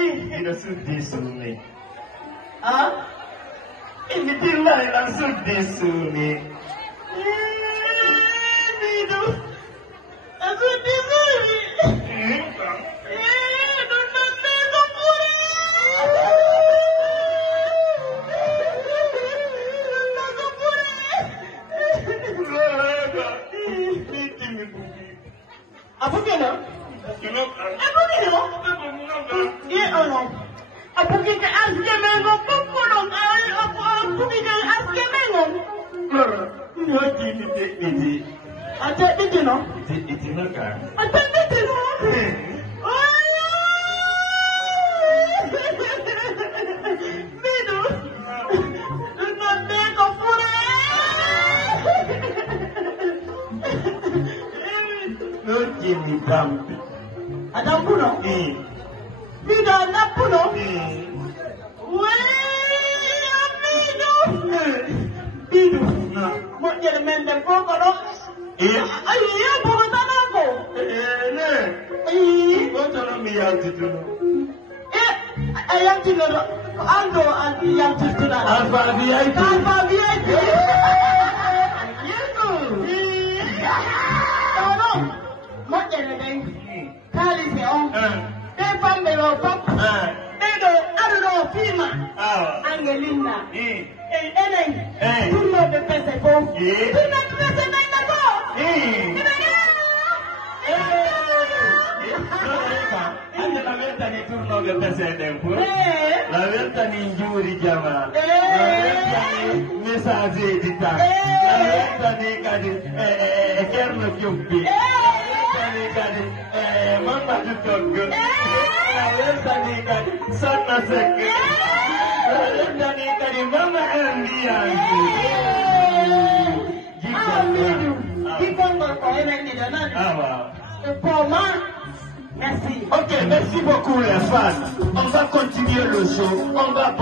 Ina sudi suni. Ah? Ini tilai langsung disuni. Bidu. Aku disuni. Apa kena? Apa kena? Iya, ono. Apa kita asli mengong pupulong ay apa kita asli mengong? Nyo kini tekniki. Ada di no? Itu nak. Ada di no? Bidu. Nanti kau pura. Nyo kini dampi. Ada puno? Bidu ada puno? Bidu. Mau jadi mendem pokok. Iya, bukan tanahku. Kau jangan miyar itu. Yang tinggal Aldo yang tinggal. Alfa VIP. Alfa VIP. Tolong, mau jadi deng. Kali seong. Depan belokap. Dedo, aduh, Fima. Angelina. Eneng. Turno de peseko. Turno de peseko. La verdad ni turno de presidente. La verdad ni juri jama. La verdad ni message edita. La verdad ni kadi kerno kyumpi. La verdad ni kadi mama tutongo. La verdad ni kadi sana seke. La verdad ni kadi mama andia. Merci. Ok, merci beaucoup les fans. On va continuer le show. On va